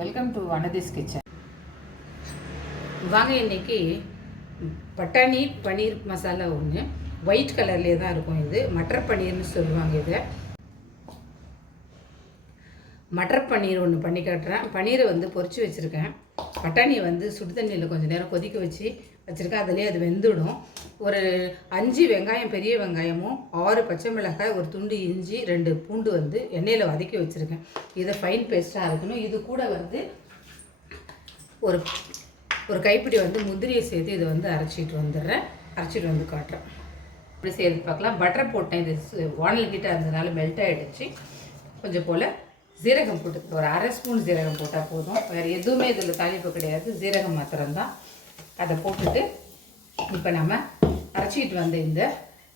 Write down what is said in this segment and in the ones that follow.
Welcome to அனதிஸ் kitchen. வாங்க, இன்னைக்கு பட்டாணி பன்னீர் மசாலா ஒன்று ஒயிட் கலர்லேயே தான் இருக்கும். இது மட்டர் பன்னீர்னு சொல்லுவாங்க. இதை மட்டர் பன்னீர் ஒன்று பண்ணி காட்டுறேன். பன்னீரை வந்து பொரிச்சு வச்சுருக்கேன். பட்டாணியை வந்து சுடு தண்ணியில் கொஞ்சம் நேரம் கொதிக்க வச்சுருக்கேன். அதுலேயே அது வெந்துடும். ஒரு 5 வெங்காயம், பெரிய வெங்காயமும் 6 பச்சை மிளகாய், ஒரு துண்டு இஞ்சி, 2 பூண்டு வந்து எண்ணெயில் வதக்கி வச்சுருக்கேன். இதை ஃபைன் பேஸ்ட்டாக இருக்கணும். இது கூட வந்து ஒரு கைப்பிடி வந்து முந்திரியை சேர்த்து இதை வந்து அரைச்சிட்டு வந்து காட்டுறேன். இப்படி சேர்த்து பார்க்கலாம். பட்டர் போட்டேன். இது வானல் கிட்ட இருந்ததுனால மெல்ட் ஆகிடுச்சு. கொஞ்சம் போல் ஜீரகம் போட்டு, ஒரு 1/2 ஸ்பூன் ஜீரகம் போட்டால் போதும். வேறு எதுவுமே இதில் தாளிப்பு கிடையாது, ஜீரகம் மாத்திரம்தான். அதை போட்டுட்டு இப்போ நம்ம அரைச்சிட்டு வந்த இந்த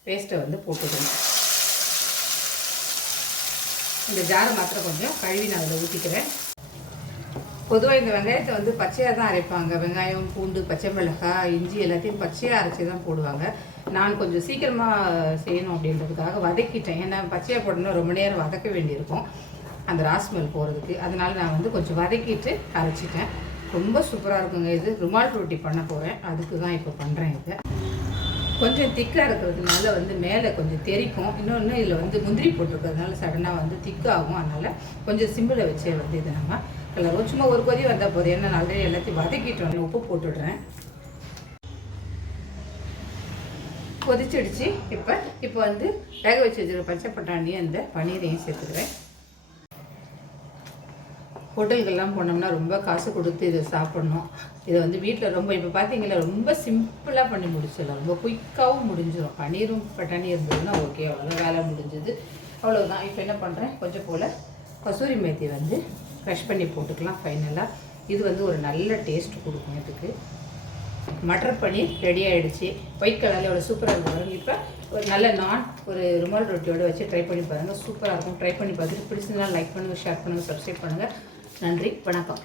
பேஸ்ட்டை வந்து போட்டுக்கணும். இந்த ஜாரை மாத்திரம் கொஞ்சம் கழுவி நான் அதில் ஊற்றிக்கிறேன். பொதுவாக இந்த வெங்காயத்தை வந்து பச்சையாக தான் அரைப்பாங்க. வெங்காயம், பூண்டு, பச்சை மிளகாய், இஞ்சி எல்லாத்தையும் பச்சையாக அரைச்சி தான் போடுவாங்க. நான் கொஞ்சம் சீக்கிரமாக செய்யணும் அப்படின்றதுக்காக வதக்கிட்டேன். ஏன்னா பச்சையாக போடணும்னா ரொம்ப நேரம் வதக்க வேண்டியிருக்கும், அந்த ராஸ்மெல் போகிறதுக்கு. அதனால் நான் வந்து கொஞ்சம் வதக்கிட்டு அரைச்சிட்டேன். ரொம்ப சூப்பராக இருக்குங்க. இது ருமால் ரொட்டி பண்ண போகிறேன், அதுக்கு தான் இப்போ பண்ணுறேன். இதை கொஞ்சம் திக்காக இருக்கிறதுனால வந்து மேலே கொஞ்சம் தெரிக்கும். இன்னொன்று இதில் வந்து முந்திரி போட்டிருக்கிறதுனால சடனாக வந்து திக்காகும். அதனால் கொஞ்சம் சிம்பிளை வச்சே வந்து இதை நம்ம கலரும். சும்மா ஒரு கொதி வந்தால் போதும். ஏன்னா ஆல்ரெடி எல்லாத்தையும் வதக்கிட்டோம். உப்பு போட்டுடுறேன். கொதிச்சிடுச்சு. இப்போ வந்து வேக வச்சு வச்சுருக்க பச்சை பட்டாணி அந்த பன்னீரையும் சேர்த்துக்கிறேன். ஹோட்டல்கள்லாம் போனோம்னா ரொம்ப காசு கொடுத்து இதை சாப்பிட்ணும். இதை வந்து வீட்டில் ரொம்ப இப்போ பார்த்தீங்களா ரொம்ப சிம்பிளாக பண்ணி முடிச்சிடலாம். ரொம்ப குயிக்காகவும் முடிஞ்சிடும். பன்னீரும் பட்டாணி இருந்ததுன்னா ஓகே, அவ்வளோ வேலை முடிஞ்சது, அவ்வளோதான். இப்போ என்ன பண்ணுறேன், கொஞ்சம் போல் கசூரி மேத்தி வந்து க்ரஷ் பண்ணி போட்டுக்கலாம் ஃபைனலாக. இது வந்து ஒரு நல்ல டேஸ்ட் கொடுக்கும் இதுக்கு. மட்டர் பன்னீர் ரெடி ஆகிடுச்சு. ஒயிட் கலரில் எவ்வளோ சூப்பராக இருக்கும். இப்போ ஒரு நல்ல ஒரு ருமால் ரொட்டியோடு வச்சு ட்ரை பண்ணி பாருங்கள். சூப்பராக இருக்கும். ட்ரை பண்ணி பார்த்துட்டு பிடிச்சிருந்தாலும் லைக் பண்ணுங்கள், ஷேர் பண்ணுங்கள், சப்ஸ்கிரைப் பண்ணுங்கள். நன்றி, வணக்கம்.